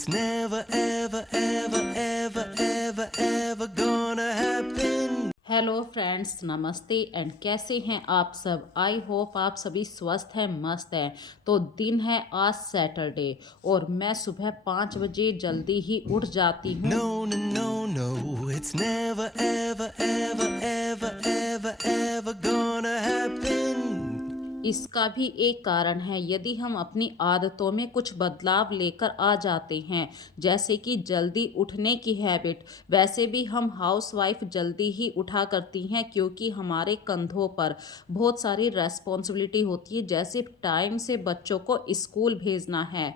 it's never, ever, ever, ever, ever, ever gonna happen. Hello friends, नमस्ते and कैसे हैं आप सब। आई होप आप सभी स्वस्थ हैं, मस्त हैं। तो दिन है आज सैटरडे और मैं सुबह 5 बजे जल्दी ही उठ जाती हूँ। No, no, no, no, it's never, ever, ever, ever, ever, ever gonna happen. इसका भी एक कारण है, यदि हम अपनी आदतों में कुछ बदलाव लेकर आ जाते हैं, जैसे कि जल्दी उठने की हैबिट। वैसे भी हम हाउसवाइफ जल्दी ही उठा करती हैं क्योंकि हमारे कंधों पर बहुत सारी रेस्पॉन्सिबिलिटी होती है, जैसे टाइम से बच्चों को स्कूल भेजना है,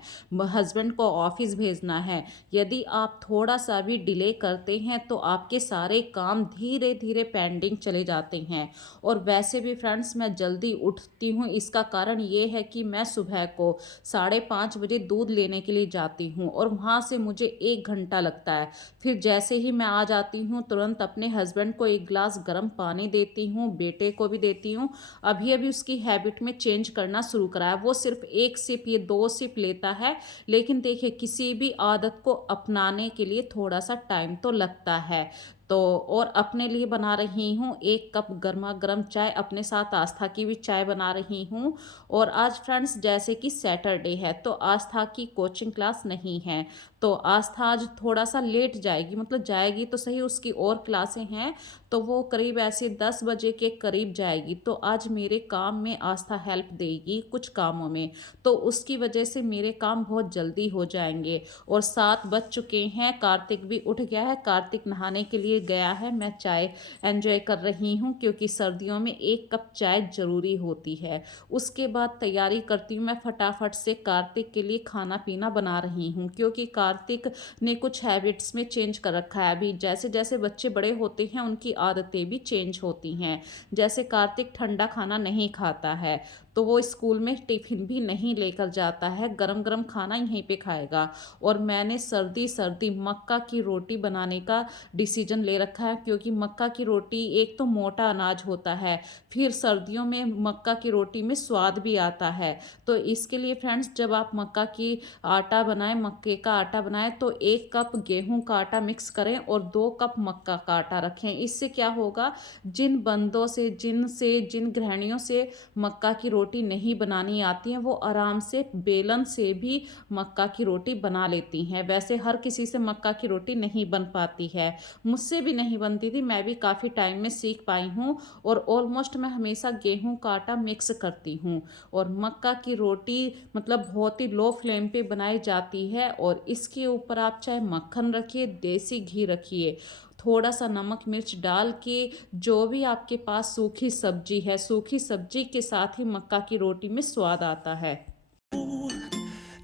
हस्बैंड को ऑफिस भेजना है। यदि आप थोड़ा सा भी डिले करते हैं तो आपके सारे काम धीरे धीरे पेंडिंग चले जाते हैं। और वैसे भी फ्रेंड्स, मैं जल्दी उठती हूँ, इसका कारण ये है कि मैं सुबह को 5:30 बजे दूध लेने के लिए जाती हूँ और वहाँ से मुझे 1 घंटा लगता है। फिर जैसे ही मैं आ जाती हूँ तुरंत अपने हस्बैंड को 1 गिलास गर्म पानी देती हूँ, बेटे को भी देती हूँ। अभी अभी उसकी हैबिट में चेंज करना शुरू करा है, वो सिर्फ 1 सिप या 2 सिप लेता है। लेकिन देखिए, किसी भी आदत को अपनाने के लिए थोड़ा सा टाइम तो लगता है। तो और अपने लिए बना रही हूँ 1 कप गर्मा गर्म चाय, अपने साथ आस्था की भी चाय बना रही हूँ। और आज फ्रेंड्स, जैसे कि सैटरडे है तो आस्था की कोचिंग क्लास नहीं है, तो आस्था आज थोड़ा सा लेट जाएगी, मतलब जाएगी तो सही, उसकी और क्लासें हैं तो वो करीब ऐसे 10 बजे के करीब जाएगी। तो आज मेरे काम में आस्था हेल्प देगी कुछ कामों में, तो उसकी वजह से मेरे काम बहुत जल्दी हो जाएंगे। और 7 बज चुके हैं, कार्तिक भी उठ गया है, कार्तिक नहाने के लिए गया है। मैं चाय एंजॉय कर रही हूँ क्योंकि सर्दियों में 1 कप चाय ज़रूरी होती है। उसके बाद तैयारी करती हूँ, मैं फटाफट से कार्तिक के लिए खाना पीना बना रही हूँ क्योंकि कार्तिक ने कुछ हैबिट्स में चेंज कर रखा है। अभी जैसे जैसे बच्चे बड़े होते हैं उनकी आदतें भी चेंज होती हैं। जैसे कार्तिक ठंडा खाना नहीं खाता है तो वो स्कूल में टिफ़िन भी नहीं लेकर जाता है, गरम गरम खाना यहीं पे खाएगा। और मैंने सर्दी सर्दी मक्का की रोटी बनाने का डिसीजन ले रखा है क्योंकि मक्का की रोटी एक तो मोटा अनाज होता है, फिर सर्दियों में मक्का की रोटी में स्वाद भी आता है। तो इसके लिए फ्रेंड्स, जब आप मक्का की आटा बनाएं, मक्के का आटा बनाएं, तो 1 कप गेहूं का आटा मिक्स करें और 2 कप मक्का का आटा रखें। इससे क्या होगा, जिन बंदों से जिन गृहिणियों से मक्का की रोटी नहीं बनानी आती है वो आराम से बेलन से भी मक्का की रोटी बना लेती हैं। वैसे हर किसी से मक्का की रोटी नहीं बन पाती है, मुझसे भी नहीं बनती थी, मैं भी काफ़ी टाइम में सीख पाई हूँ। और ऑलमोस्ट मैं हमेशा गेहूं का आटा मिक्स करती हूँ। और मक्का की रोटी मतलब बहुत ही लो फ्लेम पे बनाई जाती है और इसके ऊपर आप चाहे मक्खन रखिए, देसी घी रखिए, थोड़ा सा नमक मिर्च डाल के, जो भी आपके पास सूखी सब्जी है, सूखी सब्जी के साथ ही मक्का की रोटी में स्वाद आता है।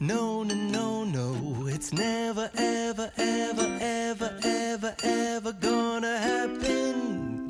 No, no, no, no, it's never, ever, ever, ever, ever, ever gonna happen.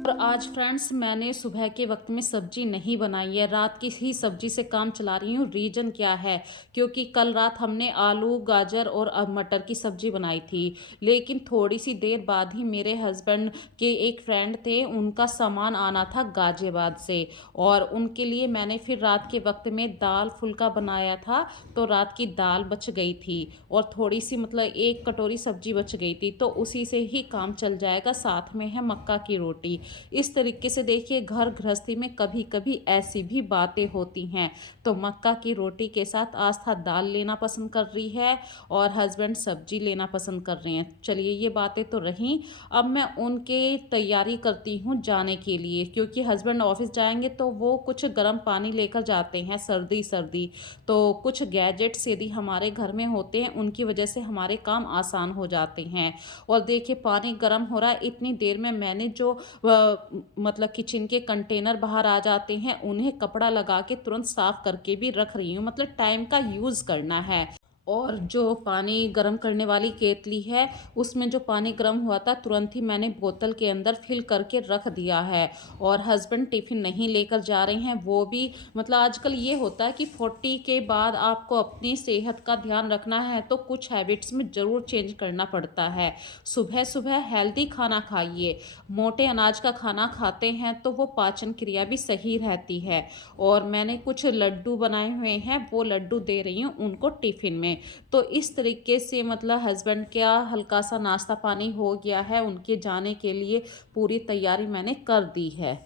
और आज फ्रेंड्स, मैंने सुबह के वक्त में सब्जी नहीं बनाई है, रात की ही सब्जी से काम चला रही हूँ। रीज़न क्या है, क्योंकि कल रात हमने आलू गाजर और अब मटर की सब्जी बनाई थी, लेकिन थोड़ी सी देर बाद ही मेरे हस्बैंड के एक फ्रेंड थे, उनका सामान आना था गाजियाबाद से, और उनके लिए मैंने फिर रात के वक्त में दाल फुल्का बनाया था। तो रात की दाल बच गई थी और थोड़ी सी मतलब 1 कटोरी सब्जी बच गई थी, तो उसी से ही काम चल जाएगा। साथ में है मक्का की रोटी। इस तरीके से देखिए, घर गृहस्थी में कभी कभी ऐसी भी बातें होती हैं। तो मक्का की रोटी के साथ आस्था दाल लेना पसंद कर रही है और हस्बैंड सब्जी लेना पसंद कर रहे हैं। चलिए, ये बातें तो रहीं। अब मैं उनके तैयारी करती हूँ जाने के लिए, क्योंकि हस्बैंड ऑफिस जाएंगे तो वो कुछ गर्म पानी लेकर जाते हैं, सर्दी सर्दी। तो कुछ गैजेट्स यदि हमारे घर में होते हैं, उनकी वजह से हमारे काम आसान हो जाते हैं। और देखिए, पानी गर्म हो रहा है, इतनी देर में मैंने जो मतलब किचन के कंटेनर बाहर आ जाते हैं, उन्हें कपड़ा लगा के तुरंत साफ करके भी रख रही हूँ, मतलब टाइम का यूज़ करना है। और जो पानी गर्म करने वाली केतली है, उसमें जो पानी गर्म हुआ था तुरंत ही मैंने बोतल के अंदर फिल करके रख दिया है। और हस्बैंड टिफ़िन नहीं लेकर जा रहे हैं, वो भी मतलब आजकल ये होता है कि 40 के बाद आपको अपनी सेहत का ध्यान रखना है तो कुछ हैबिट्स में ज़रूर चेंज करना पड़ता है। सुबह सुबह हेल्दी खाना खाइए, मोटे अनाज का खाना खाते हैं तो वो पाचन क्रिया भी सही रहती है। और मैंने कुछ लड्डू बनाए हुए हैं, वो लड्डू दे रही हूँ उनको टिफ़िन में। तो इस तरीके से मतलब हस्बैंड का हल्का सा नाश्ता पानी हो गया है, उनके जाने के लिए पूरी तैयारी मैंने कर दी है।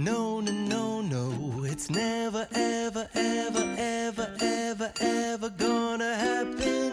No, no, no, no, it's never, ever, ever, ever, ever, ever gonna happen.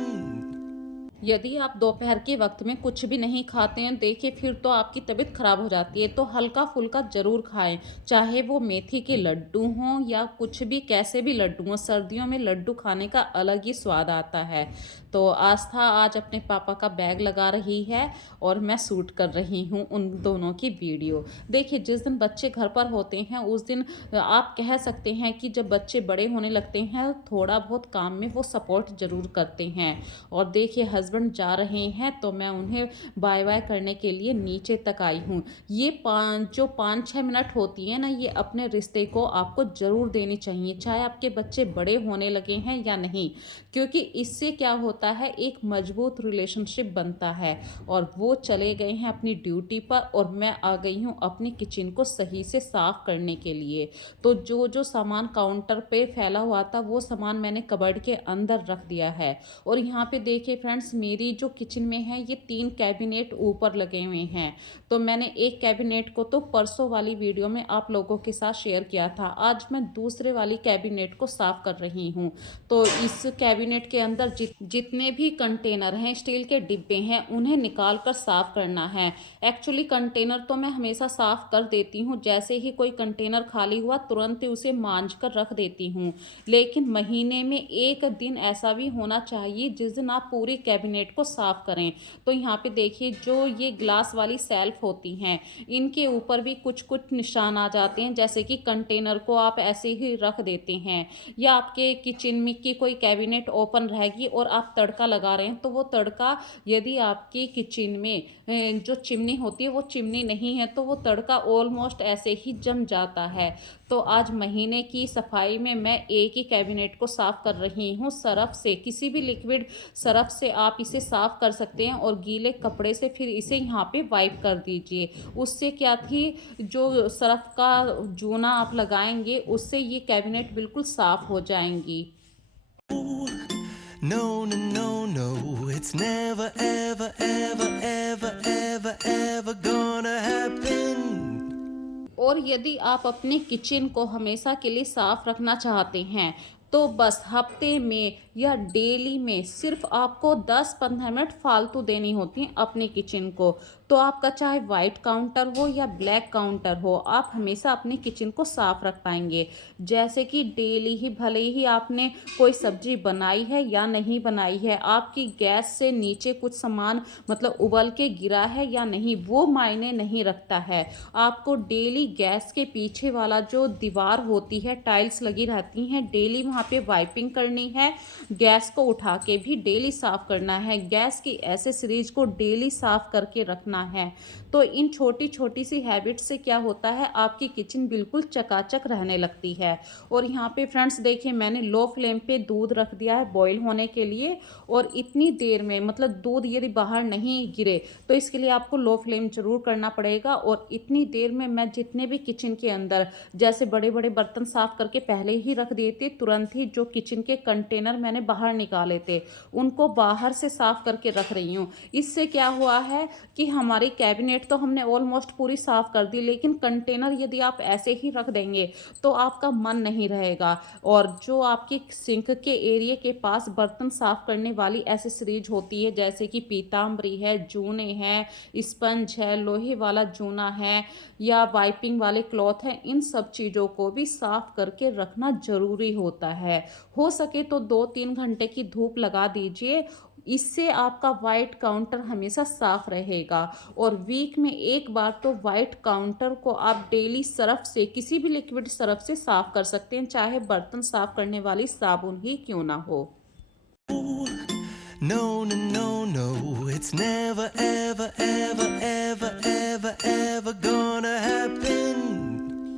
यदि आप दोपहर के वक्त में कुछ भी नहीं खाते हैं, देखिए फिर तो आपकी तबीयत खराब हो जाती है। तो हल्का फुल्का ज़रूर खाएं, चाहे वो मेथी के लड्डू हों या कुछ भी कैसे भी लड्डू हों। सर्दियों में लड्डू खाने का अलग ही स्वाद आता है। तो आस्था आज अपने पापा का बैग लगा रही है और मैं शूट कर रही हूँ उन दोनों की वीडियो। देखिए जिस दिन बच्चे घर पर होते हैं उस दिन आप कह सकते हैं कि जब बच्चे बड़े होने लगते हैं थोड़ा बहुत काम में वो सपोर्ट ज़रूर करते हैं। और देखिए हस्बैंड जा रहे हैं तो मैं उन्हें बाय बाय करने के लिए नीचे तक आई हूँ। ये 5-6 मिनट होती है ना, ये अपने रिश्ते को आपको ज़रूर देनी चाहिए, चाहे आपके बच्चे बड़े होने लगे हैं या नहीं, क्योंकि इससे क्या होता है एक मजबूत रिलेशनशिप बनता है। और वो चले गए हैं अपनी ड्यूटी पर और मैं आ गई हूँ अपनी किचन को सही से साफ करने के लिए। तो जो जो सामान काउंटर पे फैला हुआ था वो सामान मैंने कबर्ड के अंदर रख दिया है। और यहाँ पे देखिए फ्रेंड्स, मेरी जो किचन में है ये 3 कैबिनेट ऊपर लगे हुए हैं। तो मैंने एक कैबिनेट को तो परसों वाली वीडियो में आप लोगों के साथ शेयर किया था। आज मैं दूसरे वाली कैबिनेट को साफ कर रही हूँ। तो इस कैबिनेट के अंदर जितने भी कंटेनर हैं, स्टील के डिब्बे हैं, उन्हें निकाल कर साफ करना है। एक्चुअली कंटेनर तो मैं हमेशा साफ कर देती हूँ, जैसे ही कोई कंटेनर खाली हुआ तुरंत ही उसे मांज कर रख देती हूँ। लेकिन महीने में एक दिन ऐसा भी होना चाहिए जिस दिन आप पूरी कैबिनेट को साफ करें। तो यहाँ पे देखिए जो ये ग्लास वाली सेल्फ होती हैं, इनके ऊपर भी कुछ कुछ निशान आ जाते हैं, जैसे कि कंटेनर को आप ऐसे ही रख देते हैं या आपके किचन में की कोई कैबिनेट ओपन रहेगी और आप तड़का लगा रहे हैं तो वो तड़का, यदि आपकी किचन में जो चिमनी होती है वो चिमनी नहीं है तो वो तड़का ऑलमोस्ट ऐसे ही जम जाता है। तो आज महीने की सफाई में मैं एक ही कैबिनेट को साफ कर रही हूँ सरफ से। किसी भी लिक्विड सरफ से आप इसे साफ कर सकते हैं और गीले कपड़े से फिर इसे यहाँ पे वाइप कर दीजिए। उससे क्या थी, जो सरफ का जूना आप लगाएंगे उससे ये कैबिनेट बिल्कुल साफ हो जाएंगी। No, no, no, no, it's never, ever, ever, ever, ever, ever gonna happen. और यदि आप अपने किचन को हमेशा के लिए साफ रखना चाहते हैं तो बस हफ्ते में या डेली में सिर्फ आपको 10-15 मिनट फालतू देनी होती हैं अपने किचन को। तो आपका चाहे वाइट काउंटर हो या ब्लैक काउंटर हो, आप हमेशा अपने किचन को साफ रख पाएंगे। जैसे कि डेली ही भले ही आपने कोई सब्जी बनाई है या नहीं बनाई है, आपकी गैस से नीचे कुछ सामान मतलब उबल के गिरा है या नहीं, वो मायने नहीं रखता है। आपको डेली गैस के पीछे वाला जो दीवार होती है, टाइल्स लगी रहती हैं, डेली वहाँ पे वाइपिंग करनी है। गैस को उठा के भी डेली साफ करना है। गैस की एसेसरीज को डेली साफ करके रखना है। तो इन छोटी छोटी सी हैबिट से क्या होता है, आपकी किचन बिल्कुल चकाचक रहने लगती है। और यहाँ पे फ्रेंड्स देखिए, मैंने लो फ्लेम पे दूध रख दिया है बॉईल होने के लिए। और इतनी देर में मतलब दूध यदि बाहर नहीं गिरे तो इसके लिए आपको लो फ्लेम जरूर करना पड़ेगा। और इतनी देर में मैं जितने भी किचन के अंदर जैसे बड़े बड़े बर्तन साफ करके पहले ही रख दिए थे, तुरंत ही जो किचन के कंटेनर मैंने बाहर निकाले थे उनको बाहर से साफ करके रख रही हूँ। इससे क्या हुआ है कि हमारी कैबिनेट तो हमने ऑलमोस्ट पूरी साफ कर दी, लेकिन कंटेनर यदि आप ऐसे ही रख देंगे तो आपका मन नहीं रहेगा। और जो आपकी सिंक के एरिया के पास बर्तन साफ करने वाली एसेसरीज होती है, जैसे कि पीताम्बरी है, जूने हैं, स्पंज है, लोहे वाला जूना है या वाइपिंग वाले क्लॉथ हैं, इन सब चीज़ों को भी साफ करके रखना ज़रूरी होता है। हो सके तो 2-3 घंटे की धूप लगा दीजिए, इससे आपका वाइट काउंटर हमेशा साफ रहेगा। और वीक में एक बार तो वाइट काउंटर को आप डेली सरफ से, किसी भी लिक्विड सरफ से साफ कर सकते हैं, चाहे बर्तन साफ करने वाली साबुन ही क्यों ना हो। No, no, no, no, it's never, ever, ever, ever, ever, ever gonna happen.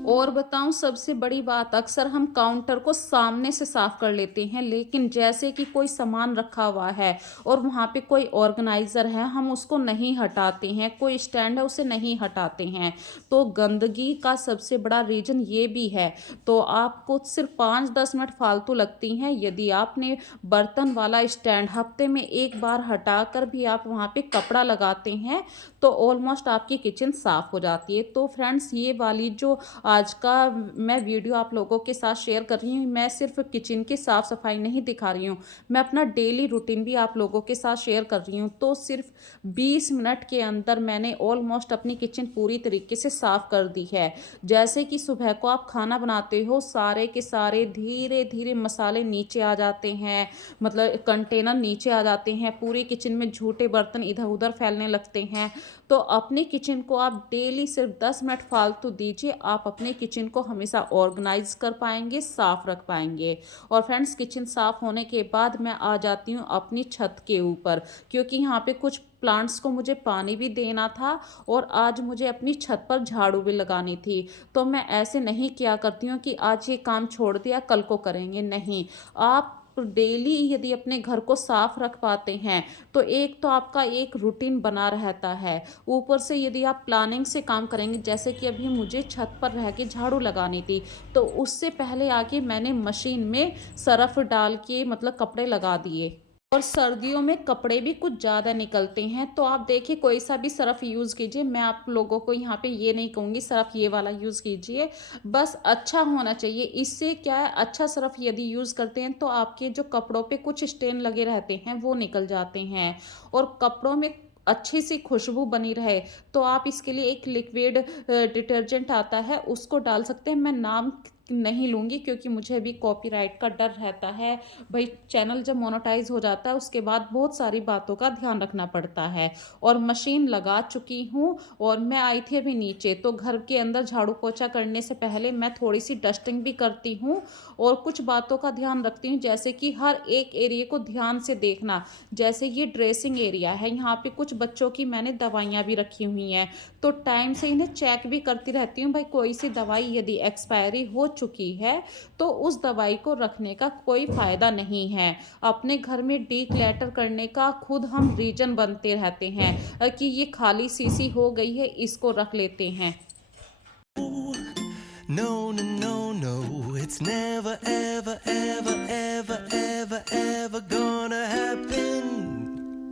और बताऊँ सबसे बड़ी बात, अक्सर हम काउंटर को सामने से साफ कर लेते हैं, लेकिन जैसे कि कोई सामान रखा हुआ है और वहाँ पे कोई ऑर्गेनाइज़र है, हम उसको नहीं हटाते हैं, कोई स्टैंड है उसे नहीं हटाते हैं। तो गंदगी का सबसे बड़ा रीज़न ये भी है। तो आपको सिर्फ़ 5-10 मिनट फालतू लगती हैं। यदि आपने बर्तन वाला स्टैंड हफ्ते में 1 बार हटाकर भी आप वहाँ पे कपड़ा लगाते हैं, तो ऑलमोस्ट आपकी किचन साफ़ हो जाती है। तो फ्रेंड्स, ये वाली जो आज का मैं वीडियो आप लोगों के साथ शेयर कर रही हूँ, मैं सिर्फ किचन की साफ सफाई नहीं दिखा रही हूँ, मैं अपना डेली रूटीन भी आप लोगों के साथ शेयर कर रही हूँ। तो सिर्फ 20 मिनट के अंदर मैंने ऑलमोस्ट अपनी किचन पूरी तरीके से साफ कर दी है। जैसे कि सुबह को आप खाना बनाते हो, सारे के सारे धीरे धीरे मसाले नीचे आ जाते हैं, मतलब कंटेनर नीचे आ जाते हैं, पूरी किचन में झूठे बर्तन इधर उधर फैलने लगते हैं। तो अपनी किचन को आप डेली सिर्फ 10 मिनट फालतू दीजिए, आप अपने किचन को हमेशा ऑर्गेनाइज कर पाएंगे, साफ रख पाएंगे। और फ्रेंड्स, किचन साफ होने के बाद मैं आ जाती हूँ अपनी छत के ऊपर, क्योंकि यहाँ पे कुछ प्लांट्स को मुझे पानी भी देना था और आज मुझे अपनी छत पर झाड़ू भी लगानी थी। तो मैं ऐसे नहीं किया करती हूँ कि आज ये काम छोड़ दिया कल को करेंगे, नहीं। आप डेली यदि अपने घर को साफ रख पाते हैं, तो एक तो आपका एक रूटीन बना रहता है। ऊपर से यदि आप प्लानिंग से काम करेंगे, जैसे कि अभी मुझे छत पर रह के झाड़ू लगानी थी, तो उससे पहले आके मैंने मशीन में सरफ डाल के मतलब कपड़े लगा दिए। और सर्दियों में कपड़े भी कुछ ज़्यादा निकलते हैं, तो आप देखिए कोई सा भी सरफ यूज़ कीजिए। मैं आप लोगों को यहाँ पे ये नहीं कहूँगी सरफ ये वाला यूज़ कीजिए, बस अच्छा होना चाहिए। इससे क्या है, अच्छा सरफ यदि यूज़ करते हैं तो आपके जो कपड़ों पे कुछ स्टेन लगे रहते हैं वो निकल जाते हैं और कपड़ों में अच्छी सी खुशबू बनी रहे, तो आप इसके लिए एक लिक्विड डिटर्जेंट आता है उसको डाल सकते हैं। मैं नाम नहीं लूँगी क्योंकि मुझे भी कॉपीराइट का डर रहता है। भाई, चैनल जब मोनेटाइज हो जाता है उसके बाद बहुत सारी बातों का ध्यान रखना पड़ता है। और मशीन लगा चुकी हूँ और मैं आई थी अभी नीचे, तो घर के अंदर झाड़ू पोछा करने से पहले मैं थोड़ी सी डस्टिंग भी करती हूँ और कुछ बातों का ध्यान रखती हूँ, जैसे कि हर एक एरिया को ध्यान से देखना। जैसे ये ड्रेसिंग एरिया है, यहाँ पे कुछ बच्चों की मैंने दवाइयाँ भी रखी हुई हैं, तो टाइम से इन्हें चेक भी करती रहती हूँ। भाई, कोई सी दवाई यदि एक्सपायरी हो चुकी है तो उस दवाई को रखने का कोई फ़ायदा नहीं है। अपने घर में डिक्लटर करने का खुद हम रीजन बनते रहते हैं कि ये खाली शीशी हो गई है, इसको रख लेते हैं। No, no, no, no, it's never, ever, ever, ever, ever, ever gonna happen.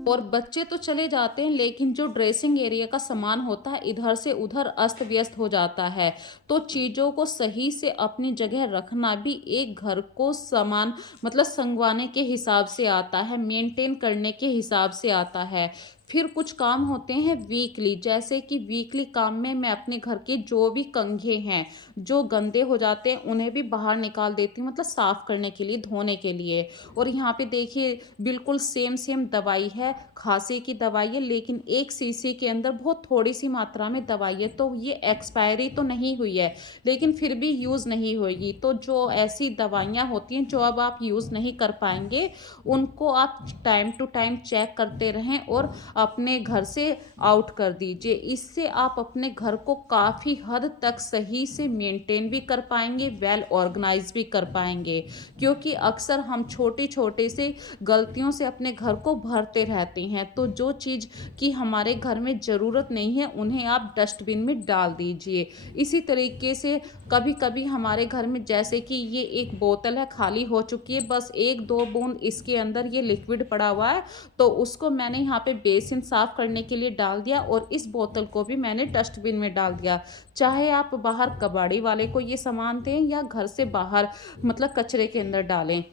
और बच्चे तो चले जाते हैं, लेकिन जो ड्रेसिंग एरिया का सामान होता है इधर से उधर अस्त व्यस्त हो जाता है। तो चीज़ों को सही से अपनी जगह रखना भी एक घर को सामान मतलब संगवाने के हिसाब से आता है, मेंटेन करने के हिसाब से आता है। फिर कुछ काम होते हैं वीकली, जैसे कि वीकली काम में मैं अपने घर के जो भी कंघे हैं जो गंदे हो जाते हैं उन्हें भी बाहर निकाल देती हूँ, मतलब साफ़ करने के लिए, धोने के लिए। और यहाँ पे देखिए बिल्कुल सेम सेम दवाई है, खांसी की दवाई है, लेकिन एक शीशी के अंदर बहुत थोड़ी सी मात्रा में दवाई है, तो ये एक्सपायरी तो नहीं हुई है लेकिन फिर भी यूज़ नहीं होगी। तो जो ऐसी दवाइयाँ होती हैं जो अब आप यूज़ नहीं कर पाएंगे, उनको आप टाइम टू टाइम चेक करते रहें और अपने घर से आउट कर दीजिए। इससे आप अपने घर को काफ़ी हद तक सही से मेंटेन भी कर पाएंगे, वेल ऑर्गेनाइज भी कर पाएंगे। क्योंकि अक्सर हम छोटे छोटे से गलतियों से अपने घर को भरते रहते हैं, तो जो चीज़ की हमारे घर में ज़रूरत नहीं है उन्हें आप डस्टबिन में डाल दीजिए। इसी तरीके से कभी कभी हमारे घर में, जैसे कि ये एक बोतल है खाली हो चुकी है, बस 1-2 बूंद इसके अंदर ये लिक्विड पड़ा हुआ है, तो उसको मैंने यहाँ पे बेसिन साफ करने के लिए डाल दिया और इस बोतल को भी मैंने डस्टबिन में डाल दिया। चाहे आप बाहर कबाड़ी वाले को ये सामान दें या घर से बाहर मतलब कचरे के अंदर डालें,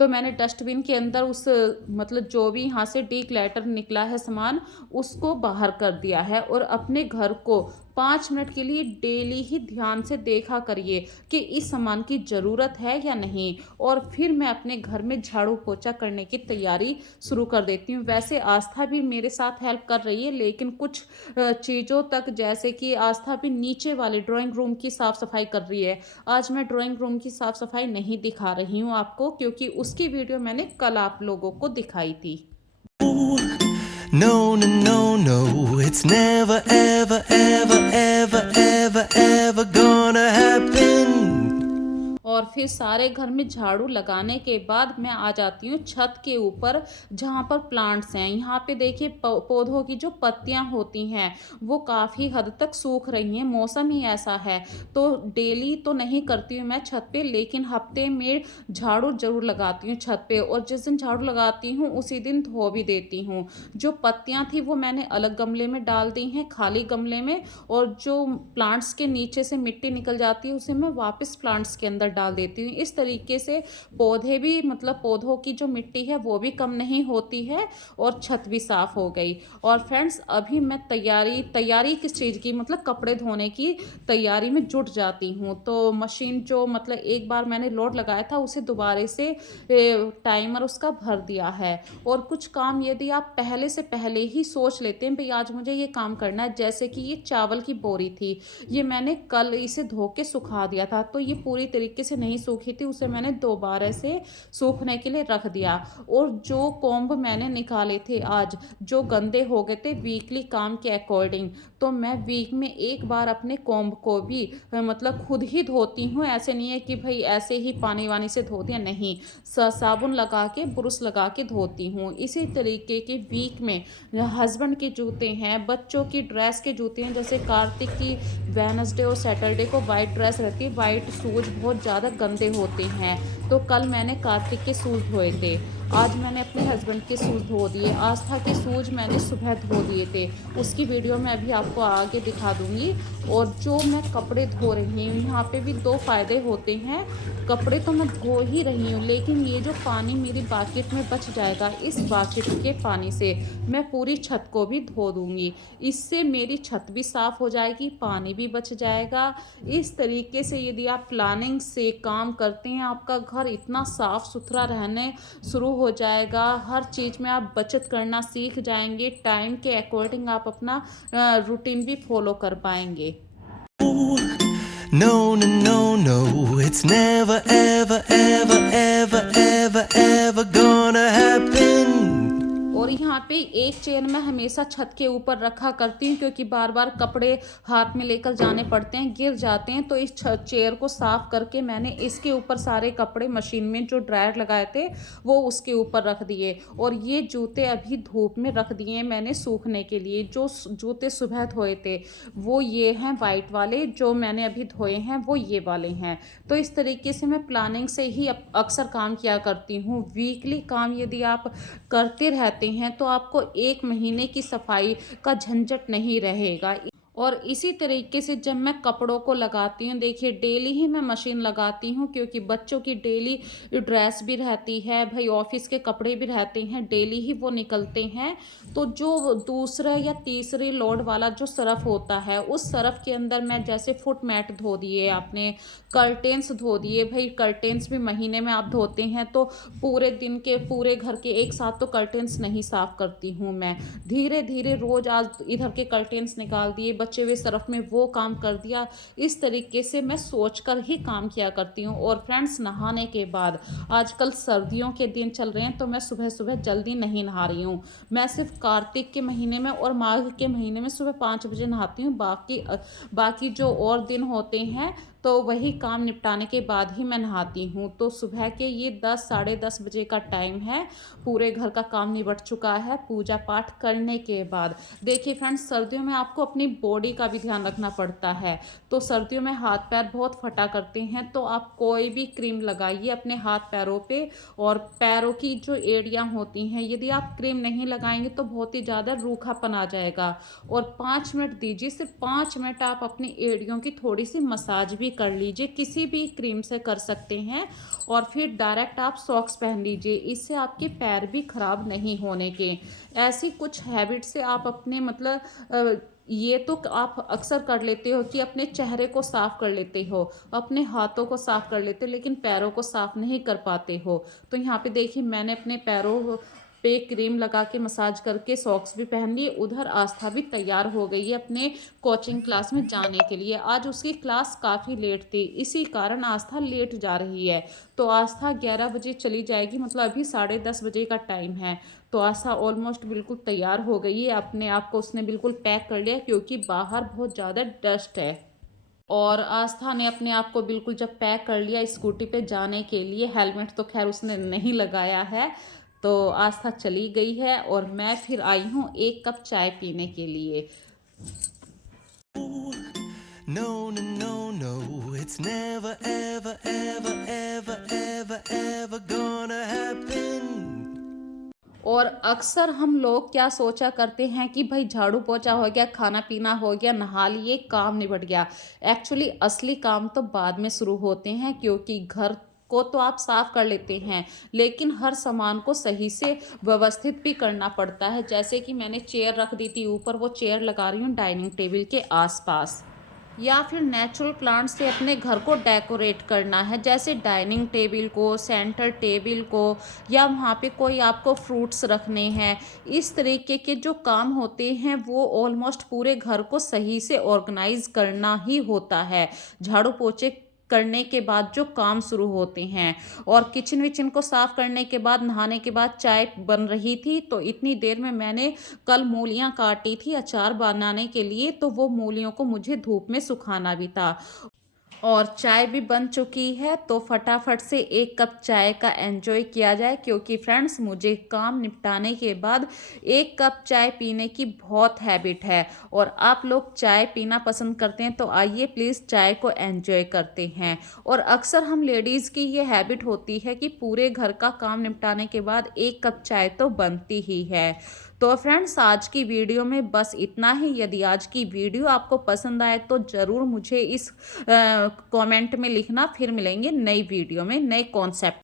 तो मैंने डस्टबिन के अंदर उस मतलब जो भी यहाँ से डिक्लटर निकला है सामान उसको बाहर कर दिया है। और अपने घर को 5 मिनट के लिए डेली ही ध्यान से देखा करिए कि इस सामान की ज़रूरत है या नहीं, और फिर मैं अपने घर में झाड़ू पोछा करने की तैयारी शुरू कर देती हूँ। वैसे आस्था भी मेरे साथ हेल्प कर रही है, लेकिन कुछ चीज़ों तक, जैसे कि आस्था भी नीचे वाले ड्राइंग रूम की साफ़ सफाई कर रही है। आज मैं ड्राइंग रूम की साफ़ सफाई नहीं दिखा रही हूँ आपको, क्योंकि उसकी वीडियो मैंने कल आप लोगों को दिखाई थी। No, no, no, no, it's never, ever, ever, ever, ever, ever gonna happen. और फिर सारे घर में झाड़ू लगाने के बाद मैं आ जाती हूँ छत के ऊपर जहाँ पर प्लांट्स हैं। यहाँ पे देखिए पौधों की जो पत्तियाँ होती हैं वो काफ़ी हद तक सूख रही हैं, मौसम ही ऐसा है। तो डेली तो नहीं करती हूँ मैं छत पे, लेकिन हफ्ते में झाड़ू ज़रूर लगाती हूँ छत पे, और जिस दिन झाड़ू लगाती हूँ उसी दिन धो भी देती हूँ। जो पत्तियाँ थी वो मैंने अलग गमले में डाल दी हैं, खाली गमले में, और जो प्लांट्स के नीचे से मिट्टी निकल जाती है उसे मैं वापस प्लांट्स के अंदर डाल देती हूँ। इस तरीके से पौधे भी मतलब पौधों की जो मिट्टी है वो भी कम नहीं होती है और छत भी साफ हो गई। और फ्रेंड्स अभी मैं तैयारी किस चीज़ की, मतलब कपड़े धोने की तैयारी में जुट जाती हूँ। तो मशीन जो मतलब एक बार मैंने लोड लगाया था उसे दोबारा से टाइमर उसका भर दिया है। और कुछ काम यदि आप पहले से पहले ही सोच लेते हैं भाई आज मुझे ये काम करना है, जैसे कि ये चावल की बोरी थी, ये मैंने कल इसे धो के सुखा दिया था, तो ये पूरी तरीके से नहीं सूखी थी, उसे मैंने दोबारा से सूखने के लिए रख दिया। और जो कॉम्ब मैंने निकाले थे आज जो गंदे हो गए थे वीकली काम के अकॉर्डिंग, तो मैं वीक में एक बार अपने कॉम्ब को भी मतलब खुद ही धोती हूँ। ऐसे नहीं है कि भाई ऐसे ही पानी वानी से धो दिया, नहीं, साबुन लगा के ब्रश लगा के धोती हूँ। इसी तरीके के वीक में हस्बैंड के जूते हैं, बच्चों की ड्रेस के जूते हैं, जैसे कार्तिक की वेडनेसडे और सैटरडे को वाइट ड्रेस रहती है, वाइट शूज बहुत ज़्यादा गंदे होते हैं, तो कल मैंने कार्तिक के शूज़ धोए थे, आज मैंने अपने हस्बैंड के शूज़ धो दिए, आस्था के शूज़ मैंने सुबह धो दिए थे, उसकी वीडियो मैं अभी आपको आगे दिखा दूंगी। और जो मैं कपड़े धो रही हूँ यहाँ पे भी दो फ़ायदे होते हैं, कपड़े तो मैं धो ही रही हूँ, लेकिन ये जो पानी मेरी बाकेट में बच जाएगा, इस बाकेट के पानी से मैं पूरी छत को भी धो दूंगी, इससे मेरी छत भी साफ़ हो जाएगी, पानी भी बच जाएगा। इस तरीके से यदि आप प्लानिंग से काम करते हैं आपका घर इतना साफ़ सुथरा रहने शुरू हो जाएगा, हर चीज़ में आप बचत करना सीख जाएंगे, टाइम के अकॉर्डिंग आप अपना रूटीन भी फॉलो कर पाएंगे। No, no, no, no, it's never, ever, ever, ever, ever, ever gonna happen. और यहाँ पे एक चेयर मैं हमेशा छत के ऊपर रखा करती हूँ, क्योंकि बार बार कपड़े हाथ में लेकर जाने पड़ते हैं, गिर जाते हैं, तो इस चेयर को साफ करके मैंने इसके ऊपर सारे कपड़े मशीन में जो ड्रायर लगाए थे वो उसके ऊपर रख दिए। और ये जूते अभी धूप में रख दिए मैंने सूखने के लिए, जो जूते सुबह धोए थे वो ये हैं वाइट वाले, जो मैंने अभी धोए हैं वो ये वाले हैं। तो इस तरीके से मैं प्लानिंग से ही अक्सर काम किया करती हूँ। वीकली काम यदि आप करते रहते हैं तो आपको एक महीने की सफाई का झंझट नहीं रहेगा। और इसी तरीके से जब मैं कपड़ों को लगाती हूँ, देखिए डेली ही मैं मशीन लगाती हूँ, क्योंकि बच्चों की डेली ड्रेस भी रहती है, भाई ऑफिस के कपड़े भी रहते हैं, डेली ही वो निकलते हैं। तो जो दूसरा या तीसरे लोड वाला जो सरफ होता है उस सरफ के अंदर मैं जैसे फुट मैट धो दिए, आपने कर्टेंस धो दिए, भाई कर्टेंस भी महीने में आप धोते हैं तो पूरे दिन के पूरे घर के एक साथ तो कर्टेंस नहीं साफ करती हूँ मैं, धीरे धीरे रोज आज इधर के कर्टेंस निकाल दिए, बचे हुए सरफ में वो काम कर दिया। इस तरीके से मैं सोचकर ही काम किया करती हूँ। और फ्रेंड्स नहाने के बाद, आजकल सर्दियों के दिन चल रहे हैं तो मैं सुबह सुबह जल्दी नहीं नहा रही हूँ, मैं सिर्फ कार्तिक के महीने में और माघ के महीने में सुबह 5 बजे नहाती हूँ, बाकी जो और दिन होते हैं तो वही काम निपटाने के बाद ही मैं नहाती हूँ। तो सुबह के ये 10 साढ़े 10 बजे का टाइम है, पूरे घर का काम निबट चुका है पूजा पाठ करने के बाद। देखिए फ्रेंड्स सर्दियों में आपको अपनी बॉडी का भी ध्यान रखना पड़ता है, तो सर्दियों में हाथ पैर बहुत फटा करते हैं, तो आप कोई भी क्रीम लगाइए अपने हाथ पैरों पे, और पैरों की जो एड़ियाँ होती हैं यदि आप क्रीम नहीं लगाएंगे तो बहुत ही ज़्यादा रूखापन आ जाएगा। और 5 मिनट दीजिए, सिर्फ 5 मिनट आप अपनी एड़ियों की थोड़ी सी मसाज भी कर लीजिए, किसी भी क्रीम से कर सकते हैं, और फिर डायरेक्ट आप सॉक्स पहन लीजिए, इससे आपके पैर भी खराब नहीं होने के। ऐसी कुछ हैबिट से आप अपने मतलब ये तो आप अक्सर कर लेते हो कि अपने चेहरे को साफ कर लेते हो, अपने हाथों को साफ कर लेते हो, लेकिन पैरों को साफ नहीं कर पाते हो। तो यहाँ पे देखिए मैंने अपने पैरों पे क्रीम लगा के मसाज करके सॉक्स भी पहन लिए। उधर आस्था भी तैयार हो गई है अपने कोचिंग क्लास में जाने के लिए। आज उसकी क्लास काफ़ी लेट थी, इसी कारण आस्था लेट जा रही है। तो आस्था 11 बजे चली जाएगी, मतलब अभी 10:30 बजे का टाइम है। तो आस्था ऑलमोस्ट बिल्कुल तैयार हो गई है, अपने आप को उसने बिल्कुल पैक कर लिया क्योंकि बाहर बहुत ज़्यादा डस्ट है। और आस्था ने अपने आप को बिल्कुल जब पैक कर लिया स्कूटी पे जाने के लिए, हेलमेट तो खैर उसने नहीं लगाया है, तो आस्था चली गई है और मैं फिर आई हूँ एक कप चाय पीने के लिए। No, no, no, no, it's never, ever, ever, ever, ever, ever gonna happen. और अक्सर हम लोग क्या सोचा करते हैं कि भाई झाड़ू पोछा हो गया, खाना पीना हो गया, नहा लिए, काम निबट गया। एक्चुअली असली काम तो बाद में शुरू होते हैं, क्योंकि घर को तो आप साफ कर लेते हैं, लेकिन हर सामान को सही से व्यवस्थित भी करना पड़ता है। जैसे कि मैंने चेयर रख दी थी ऊपर, वो चेयर लगा रही हूँ डाइनिंग टेबल के आसपास। या फिर नेचुरल प्लांट से अपने घर को डेकोरेट करना है, जैसे डाइनिंग टेबल को, सेंटर टेबल को, या वहाँ पे कोई आपको फ्रूट्स रखने हैं। इस तरीके के जो काम होते हैं वो ऑलमोस्ट पूरे घर को सही से ऑर्गेनाइज करना ही होता है, झाड़ू पोछे करने के बाद जो काम शुरू होते हैं। और किचन विचन को साफ करने के बाद, नहाने के बाद चाय बन रही थी, तो इतनी देर में मैंने कल मूलियाँ काटी थी अचार बनाने के लिए, तो वो मूलियों को मुझे धूप में सुखाना भी था। और चाय भी बन चुकी है, तो फटाफट से एक कप चाय का एंजॉय किया जाए, क्योंकि फ्रेंड्स मुझे काम निपटाने के बाद एक कप चाय पीने की बहुत हैबिट है। और आप लोग चाय पीना पसंद करते हैं तो आइए प्लीज़ चाय को एंजॉय करते हैं। और अक्सर हम लेडीज़ की ये हैबिट होती है कि पूरे घर का काम निपटाने के बाद एक कप चाय तो बनती ही है। तो फ्रेंड्स आज की वीडियो में बस इतना ही। यदि आज की वीडियो आपको पसंद आए तो ज़रूर मुझे इस कमेंट में लिखना। फिर मिलेंगे नई वीडियो में नए कॉन्सेप्ट।